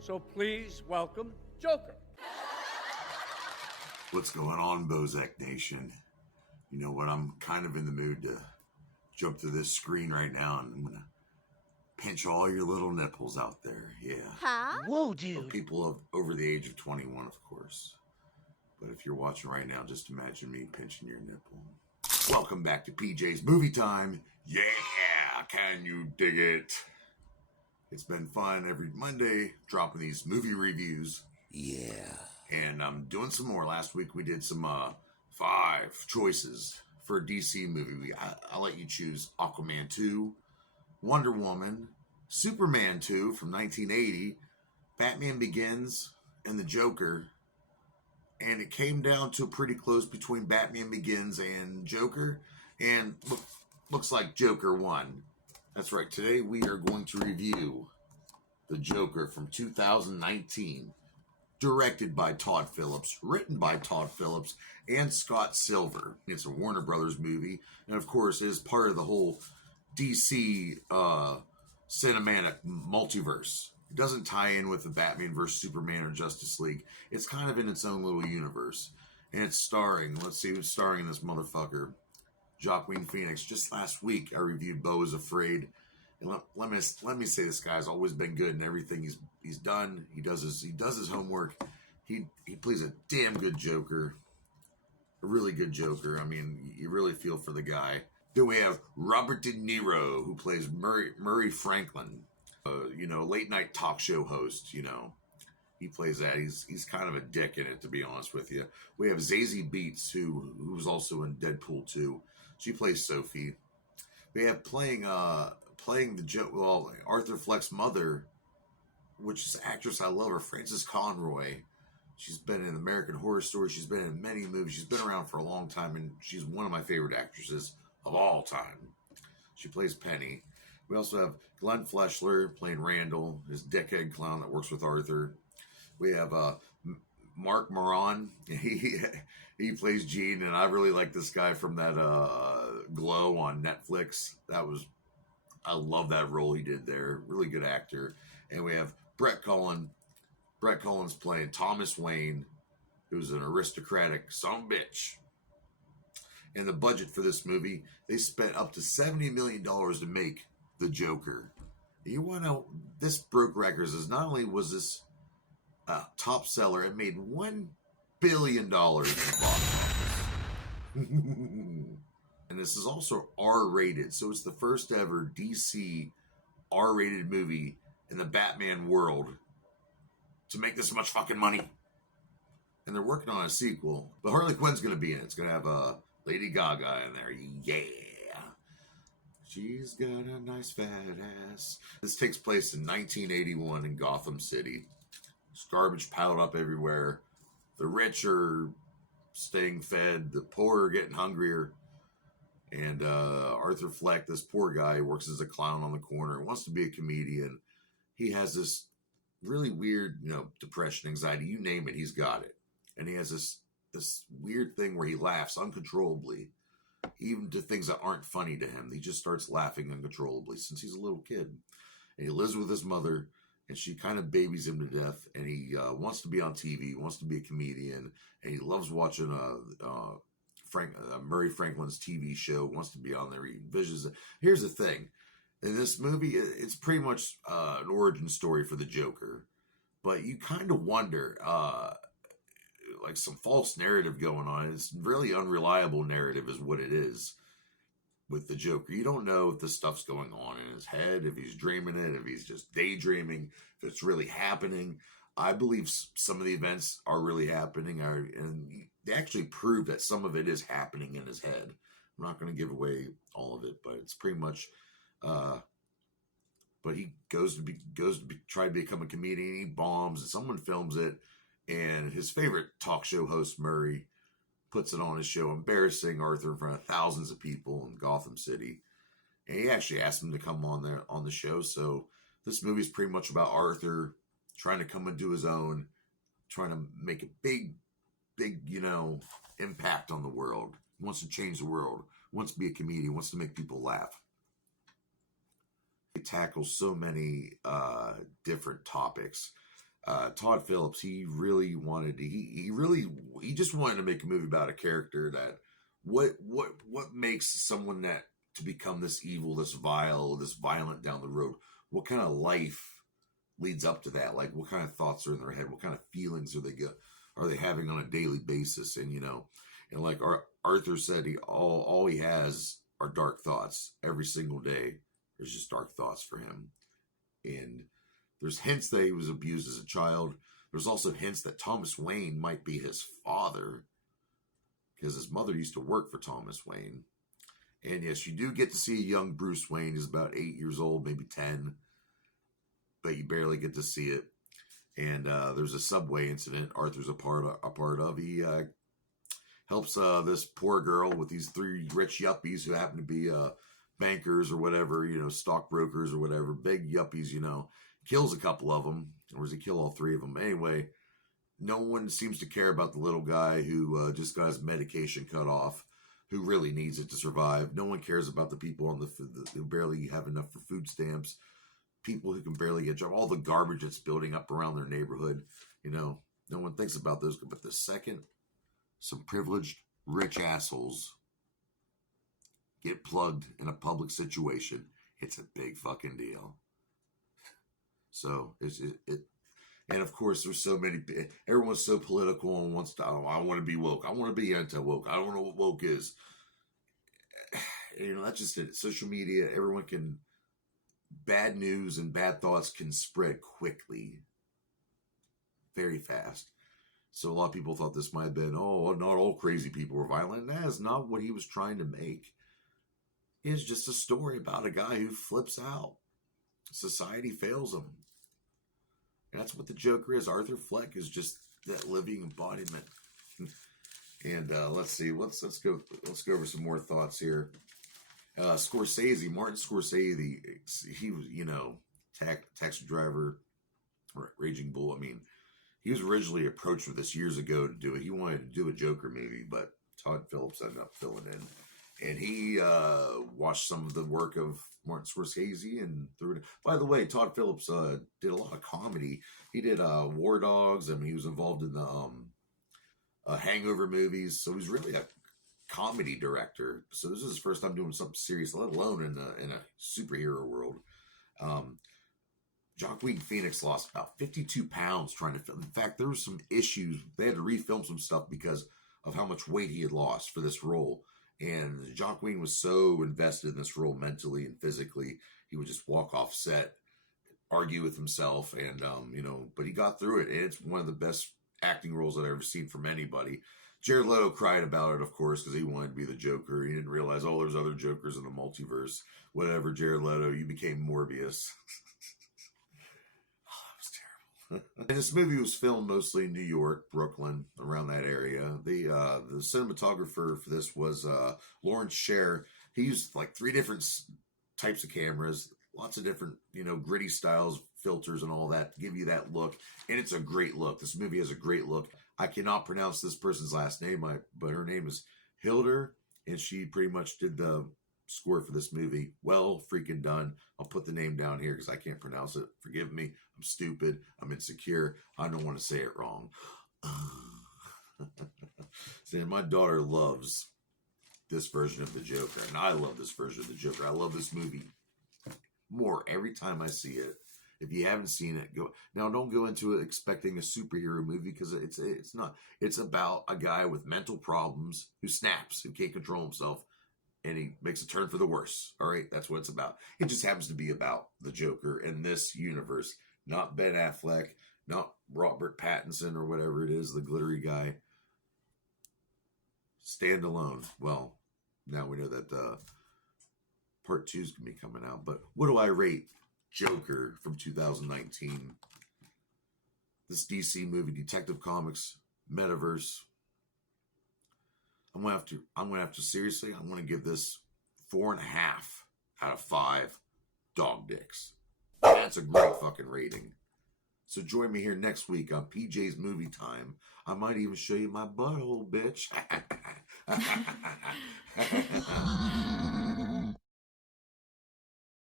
So please welcome Joker. What's going on, Bozek Nation? You know what? I'm kind of in the mood to jump to this screen right now, and I'm going to pinch all your little nipples out there. Yeah. Huh? Whoa, dude. People over the age of 21, of course. But if you're watching right now, just imagine me pinching your nipple. Welcome back to PJ's Movie Time. Yeah, can you dig it? It's been fun every Monday, dropping these movie reviews. Yeah. And I'm doing some more. Last week we did some 5 choices for a DC movie. I'll let you choose Aquaman 2, Wonder Woman, Superman 2 from 1980, Batman Begins, and The Joker. And it came down to pretty close between Batman Begins and Joker. And looks like Joker won. That's right. Today we are going to review The Joker from 2019. Directed by Todd Phillips, written by Todd Phillips and Scott Silver. It's a Warner Brothers movie. And of course, it is part of the whole DC cinematic multiverse. It doesn't tie in with the Batman vs. Superman or Justice League. It's kind of in its own little universe. And it's starring, let's see who's starring in this motherfucker. Joaquin Phoenix. Just last week, I reviewed Beau is Afraid. And let me say, this guy's always been good in everything he's done. He does his homework. He plays a damn good Joker. A really good Joker. I mean, you really feel for the guy. Then we have Robert De Niro, who plays Murray Franklin. Late night talk show host, He plays that. He's kind of a dick in it, to be honest with you. We have Zazie Beetz, who's also in Deadpool 2. She plays Sophie. We have playing Arthur Fleck's mother, which is an actress I love her, Frances Conroy. She's been in American Horror Story. She's been in many movies. She's been around for a long time, and she's one of my favorite actresses of all time. She plays Penny. We also have Glenn Fleshler playing Randall, his dickhead clown that works with Arthur. We have Mark Moran. He plays Gene, and I really like this guy from that Glow on Netflix. I love that role he did there. Really good actor. And we have Brett Cullen. Brett Cullen's playing Thomas Wayne, who's an aristocratic son-of-a-bitch. And the budget for this movie, they spent up to $70 million to make The Joker. You want to know, this broke records. As not only was this top seller, it made $1 billion in box office. And this is also R-rated, so it's the first ever DC R-rated movie in the Batman world to make this much fucking money. And they're working on a sequel, but Harley Quinn's going to be in it. It's going to have Lady Gaga in there. Yeah. She's got a nice fat ass. This takes place in 1981 in Gotham City. There's garbage piled up everywhere. The rich are staying fed. The poor are getting hungrier. And Arthur Fleck, this poor guy, works as a clown on the corner, wants to be a comedian. He has this really weird, depression, anxiety, you name it, he's got it. And he has this weird thing where he laughs uncontrollably, even to things that aren't funny to him. He just starts laughing uncontrollably since he's a little kid. And he lives with his mother, and she kind of babies him to death. And he wants to be on TV, wants to be a comedian, and he loves watching Murray Franklin's TV show, wants to be on there. He envisions. Here's the thing. In this movie, it's pretty much an origin story for the Joker. But you kind of wonder, like some false narrative going on. It's really unreliable narrative is what it is with the Joker. You don't know if this stuff's going on in his head, if he's dreaming it, if he's just daydreaming, if it's really happening. I believe some of the events are really happening, and they actually prove that some of it is happening in his head. I'm not going to give away all of it, but it's pretty much. But he goes to try to become a comedian. He bombs, and someone films it, and his favorite talk show host Murray puts it on his show, embarrassing Arthur in front of thousands of people in Gotham City. And he actually asked him to come on the show. So this movie is pretty much about Arthur trying to come into his own, trying to make a big, impact on the world. He wants to change the world, wants to be a comedian, wants to make people laugh. It tackles so many different topics. Todd Phillips, he really wanted to, he just wanted to make a movie about a character that what makes someone that to become this evil, this vile, this violent down the road. What kind of life leads up to that? Like, what kind of thoughts are in their head? What kind of feelings are they having on a daily basis? And and like Arthur said, all he has are dark thoughts every single day. There's just dark thoughts for him, and there's hints that he was abused as a child. There's also hints that Thomas Wayne might be his father, because his mother used to work for Thomas Wayne. And yes, you do get to see a young Bruce Wayne. He's about 8 years old, maybe 10, but you barely get to see it. And there's a subway incident Arthur's a part of. He helps this poor girl with these 3 rich yuppies who happen to be bankers or whatever, stockbrokers or whatever, big yuppies, kills a couple of them, or does he kill all 3 of them? Anyway, no one seems to care about the little guy who just got his medication cut off, who really needs it to survive. No one cares about the people on the who barely have enough for food stamps, people who can barely get jobs, all the garbage that's building up around their neighborhood. No one thinks about those. But the second some privileged, rich assholes get plugged in a public situation, it's a big fucking deal. So and of course there's so many. Everyone's so political and wants to. Oh, I want to be woke. I want to be anti-woke. I don't know what woke is. That's just it. Social media. Everyone can. Bad news and bad thoughts can spread quickly, very fast. So a lot of people thought this might have been, not all crazy people were violent. That is not what he was trying to make. It's just a story about a guy who flips out. Society fails him. And that's what the Joker is. Arthur Fleck is just that living embodiment. And let's see. Let's go over some more thoughts here. Martin Scorsese, he was, taxi driver, Raging Bull. I mean, he was originally approached with this years ago to do it. He wanted to do a Joker movie, but Todd Phillips ended up filling in. And he watched some of the work of Martin Scorsese and threw it. By the way, Todd Phillips did a lot of comedy. He did War Dogs. I mean, he was involved in the Hangover movies. So he's really a comedy director. So this is his first time doing something serious, let alone in a superhero world. Joaquin Phoenix lost about 52 pounds trying to film. In fact, there was some issues. They had to refilm some stuff because of how much weight he had lost for this role. And Joaquin was so invested in this role mentally and physically, he would just walk off set, argue with himself, and but he got through it. And it's one of the best acting roles I've ever seen from anybody. Jared Leto cried about it, of course, because he wanted to be the Joker. He didn't realize, there's other Jokers in the multiverse. Whatever, Jared Leto, you became Morbius. That was terrible. And this movie was filmed mostly in New York, Brooklyn, around that area. The cinematographer for this was Lawrence Sher. He used like 3 different types of cameras, lots of different, gritty styles, filters, and all that to give you that look. And it's a great look. This movie has a great look. I cannot pronounce this person's last name, but her name is Hilder, and she pretty much did the score for this movie. Well freaking done. I'll put the name down here because I can't pronounce it. Forgive me. I'm stupid. I'm insecure. I don't want to say it wrong. See, my daughter loves this version of the Joker, and I love this version of the Joker. I love this movie more every time I see it. If you haven't seen it, go now. Don't go into it expecting a superhero movie because it's not. It's about a guy with mental problems who snaps, who can't control himself, and he makes a turn for the worse. All right, that's what it's about. It just happens to be about the Joker in this universe, not Ben Affleck, not Robert Pattinson or whatever it is, the glittery guy. Standalone. Well, now we know that part 2 is going to be coming out. But what do I rate Joker from 2019? This DC movie, Detective Comics, Metaverse. I'm gonna have to seriously. I'm gonna give this 4.5 out of 5 dog dicks. That's a great fucking rating. So join me here next week on PJ's Movie Time. I might even show you my butthole, bitch.